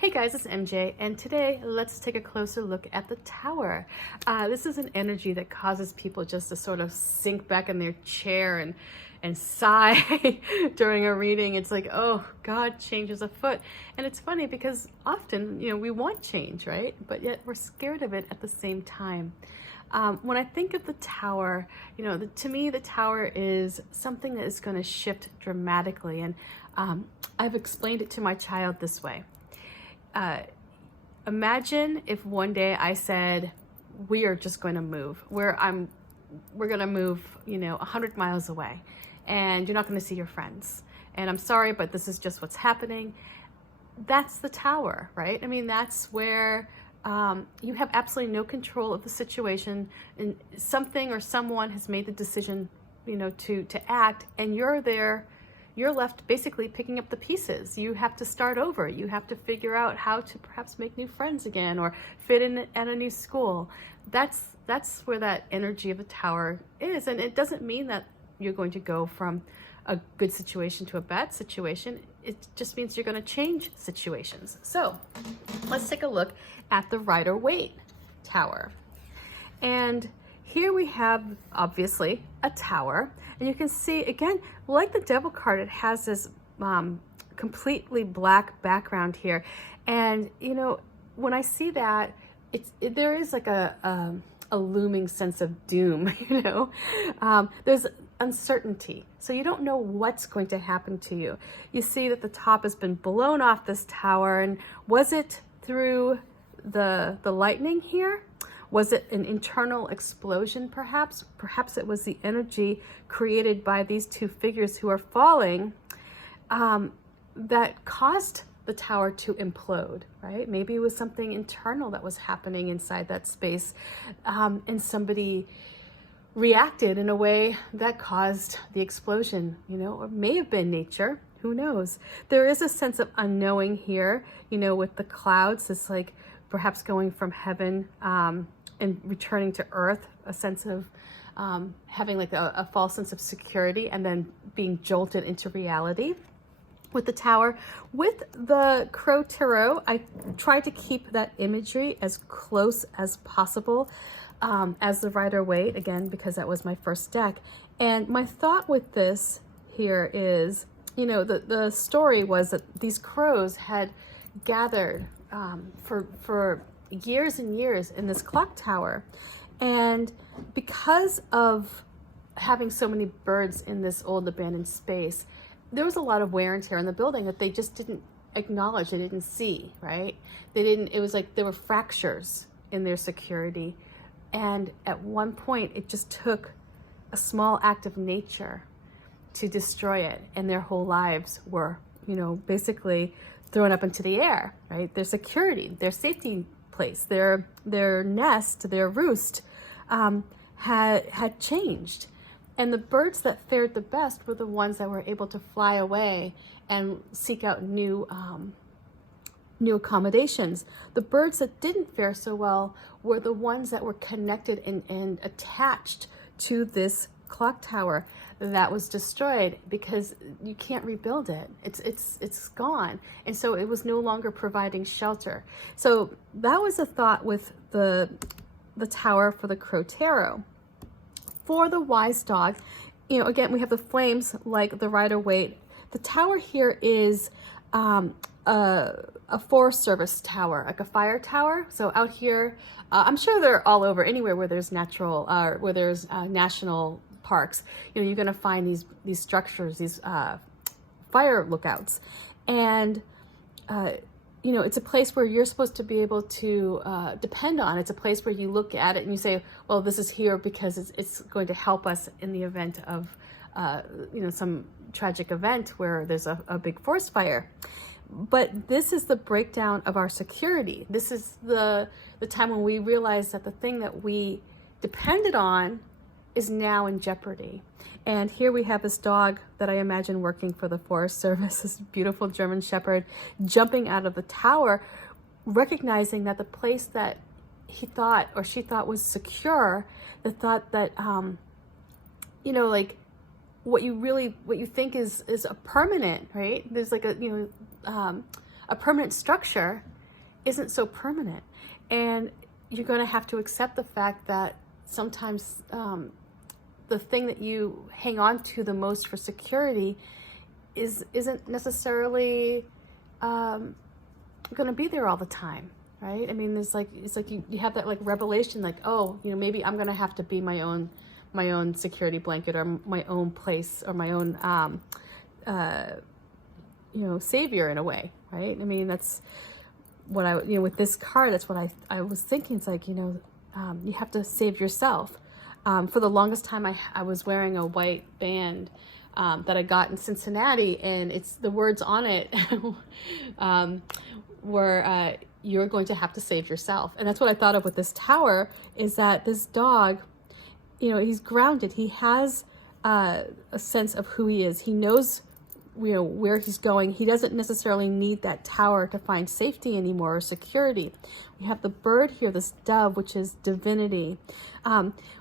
Hey guys, it's MJ, and today let's take a closer look at the Tower. This is an energy that causes people just to sort of sink back in their chair and sigh during a reading. It's like, oh God, change is afoot. And it's funny because often, we want change, right? But yet we're scared of it at the same time. When I think of the Tower, to me, the Tower is something that is going to shift dramatically. And I've explained it to my child this way. Imagine if one day I said, we are just going to move. We're going to move, 100 miles away, and you're not going to see your friends. And I'm sorry, but this is just what's happening. That's the Tower, right? I mean, that's where you have absolutely no control of the situation, and something or someone has made the decision, to act, and you're there. You're left basically picking up the pieces. You have to start over. You have to figure out how to perhaps make new friends again or fit in at a new school. That's where that energy of the Tower is. And it doesn't mean that you're going to go from a good situation to a bad situation. It just means you're going to change situations. So let's take a look at the Rider-Waite Tower. And here we have, obviously, a tower. And you can see, again, like the Devil card, it has this completely black background here. And, when I see that, there is like a looming sense of doom, There's uncertainty. So you don't know what's going to happen to you. You see that the top has been blown off this tower. And was it through the lightning here? Was it an internal explosion, perhaps? Perhaps it was the energy created by these two figures who are falling that caused the tower to implode, right? Maybe it was something internal that was happening inside that space, and somebody reacted in a way that caused the explosion, or it may have been nature. Who knows? There is a sense of unknowing here, with the clouds, this like perhaps going from heaven and returning to earth, a sense of having like a false sense of security and then being jolted into reality. With the Tower, with the Crow Tarot, I try to keep that imagery as close as possible as the Rider-Waite, again, because that was my first deck. And my thought with this here is, the story was that these crows had gathered for years and years in this clock tower, and because of having so many birds in this old abandoned space, there was a lot of wear and tear in the building that they just didn't acknowledge, they didn't see, right? It was like there were fractures in their security, and at one point it just took a small act of nature to destroy it, and their whole lives were basically thrown up into the air, right? Their security, their safety place, their nest, their roost had changed. And the birds that fared the best were the ones that were able to fly away and seek out new accommodations. The birds that didn't fare so well were the ones that were connected and attached to this clock tower that was destroyed, because you can't rebuild it. It's gone. And so it was no longer providing shelter. So that was a thought with the Tower for the Crow Tarot. For the Wise Dog, again, we have the flames like the Rider-Waite. The tower here is a Forest Service tower, like a fire tower. So out here, I'm sure they're all over, anywhere where there's national parks, you're going to find these structures, these fire lookouts. And, it's a place where you're supposed to be able to depend on. It's a place where you look at it and you say, well, this is here because it's going to help us in the event of, some tragic event where there's a big forest fire. But this is the breakdown of our security. This is the time when we realize that the thing that we depended on is now in jeopardy. And here we have this dog that I imagine working for the Forest Service, this beautiful German Shepherd, jumping out of the tower, recognizing that the place that he thought or she thought was secure, the thought that, like what you think is a permanent, right? There's like a a permanent structure isn't so permanent. And you're going to have to accept the fact that sometimes the thing that you hang on to the most for security isn't necessarily going to be there all the time, right? I mean, it's like you have that like revelation, like, oh, you know, maybe I'm going to have to be my own security blanket, or my own place, or my own you know, savior in a way, right? I mean, that's what with this card, that's what I was thinking. It's like, you know, you have to save yourself. For the longest time, I was wearing a white band that I got in Cincinnati, and it's the words on it were, you're going to have to save yourself. And that's what I thought of with this tower, is that this dog, you know, he's grounded. He has a sense of who he is. He knows, you know, where he's going. He doesn't necessarily need that tower to find safety anymore, or security. We have the bird here, this dove, which is divinity.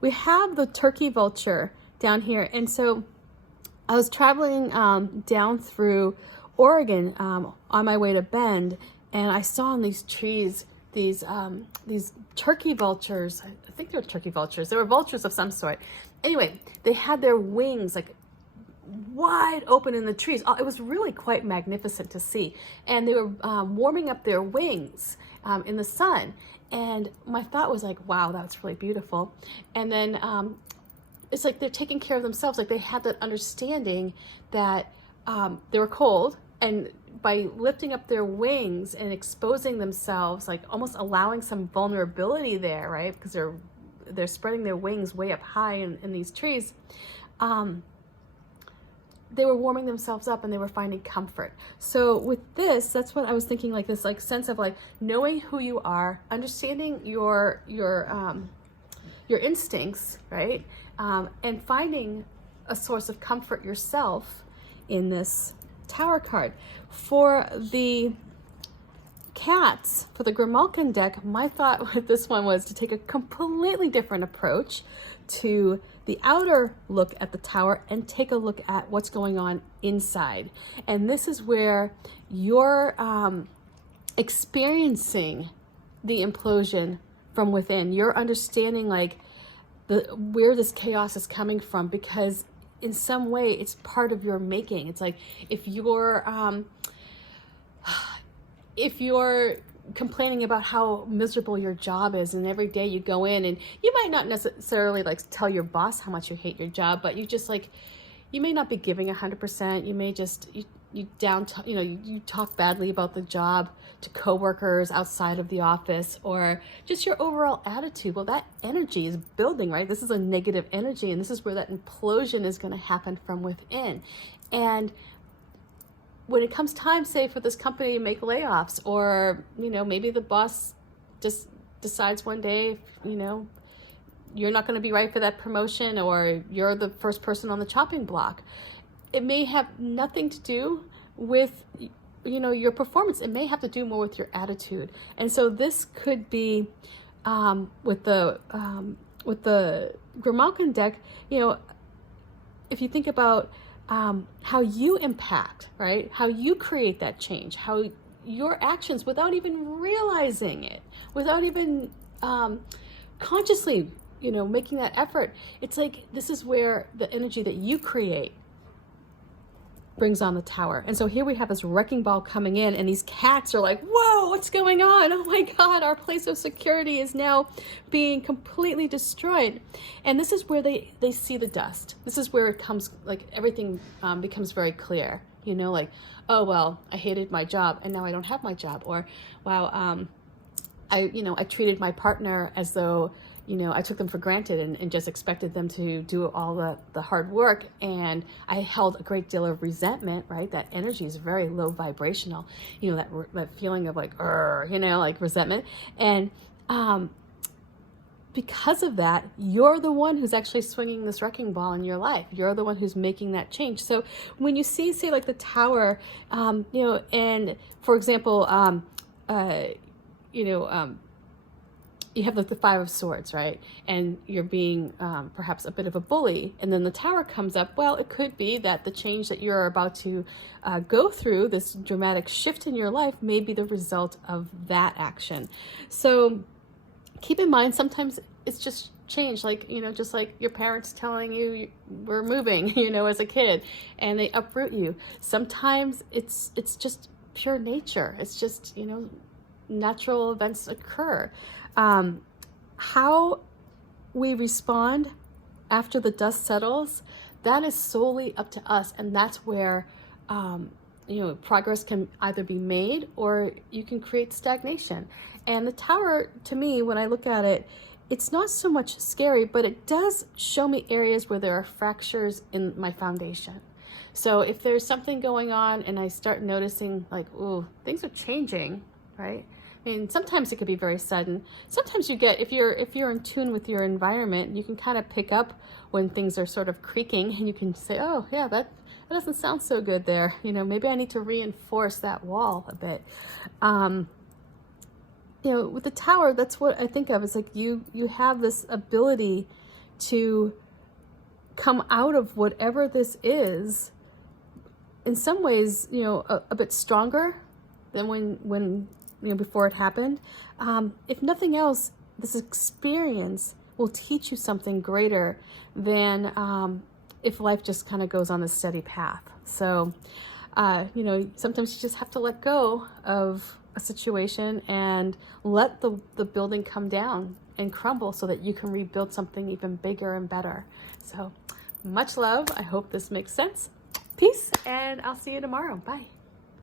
We have the turkey vulture down here. And so I was traveling down through Oregon on my way to Bend, and I saw in these trees these turkey vultures. I think they were turkey vultures. They were vultures of some sort. Anyway, they had their wings like wide open in the trees. It was really quite magnificent to see. And they were warming up their wings in the sun. And my thought was like, wow, that's really beautiful. And then it's like they're taking care of themselves. Like they had that understanding that they were cold, and by lifting up their wings and exposing themselves, like almost allowing some vulnerability there, right? Because they're spreading their wings way up high in these trees. They were warming themselves up, and they were finding comfort. So with this, that's what I was thinking, like this like sense of like knowing who you are, understanding your instincts, right? And finding a source of comfort yourself in this Tower card. For the cats, for the Grimalkin deck, my thought with this one was to take a completely different approach to the outer look at the tower and take a look at what's going on inside. And this is where you're experiencing the implosion from within. You're understanding like where this chaos is coming from, because in some way it's part of your making. It's like if you're complaining about how miserable your job is, and every day you go in and you might not necessarily like tell your boss how much you hate your job, but you just like, you may not be giving 100%. You may just, you talk badly about the job to coworkers outside of the office, or just your overall attitude. Well, that energy is building, right? This is a negative energy, and this is where that implosion is going to happen from within. And when it comes time, say, for this company to make layoffs, or, maybe the boss just decides one day, you're not going to be right for that promotion, or you're the first person on the chopping block. It may have nothing to do with, your performance. It may have to do more with your attitude. And so this could be with the Grimalkin deck, if you think about how you impact, right? How you create that change, how your actions, without even realizing it, without even consciously, making that effort. It's like, this is where the energy that you create brings on the tower. And so here we have this wrecking ball coming in, and these cats are like, whoa, what's going on? Oh my God, our place of security is now being completely destroyed. And this is where they see the dust. This is where it comes, like everything becomes very clear, like, oh, well, I hated my job and now I don't have my job. Or, wow, I treated my partner as though, I took them for granted and just expected them to do all the hard work. And I held a great deal of resentment, right? That energy is very low vibrational, that feeling of like, like resentment. And because of that, you're the one who's actually swinging this wrecking ball in your life. You're the one who's making that change. So when you see, say, like the tower, and for example, you have like the Five of Swords, right? And you're being perhaps a bit of a bully. And then the Tower comes up. Well, it could be that the change that you're about to go through, this dramatic shift in your life, may be the result of that action. So keep in mind, sometimes it's just change, like, you know, just like your parents telling you we're moving, you know, as a kid, and they uproot you. Sometimes it's just pure nature. It's just, you know, natural events occur. How we respond after the dust settles, that is solely up to us. And that's where, you know, progress can either be made or you can create stagnation. And the Tower, to me, when I look at it, it's not so much scary, but it does show me areas where there are fractures in my foundation. So if there's something going on and I start noticing like, ooh, things are changing, right? I mean, sometimes it could be very sudden. Sometimes you get, if you're in tune with your environment, you can kind of pick up when things are sort of creaking, and you can say, oh yeah, that doesn't sound so good there. You know, maybe I need to reinforce that wall a bit. You know, with the Tower, that's what I think of. It's like you have this ability to come out of whatever this is, in some ways, you know, a bit stronger than when you know, before it happened. If nothing else, this experience will teach you something greater than if life just kind of goes on a steady path. So, you know, sometimes you just have to let go of a situation and let the building come down and crumble so that you can rebuild something even bigger and better. So much love. I hope this makes sense. Peace, and I'll see you tomorrow. Bye.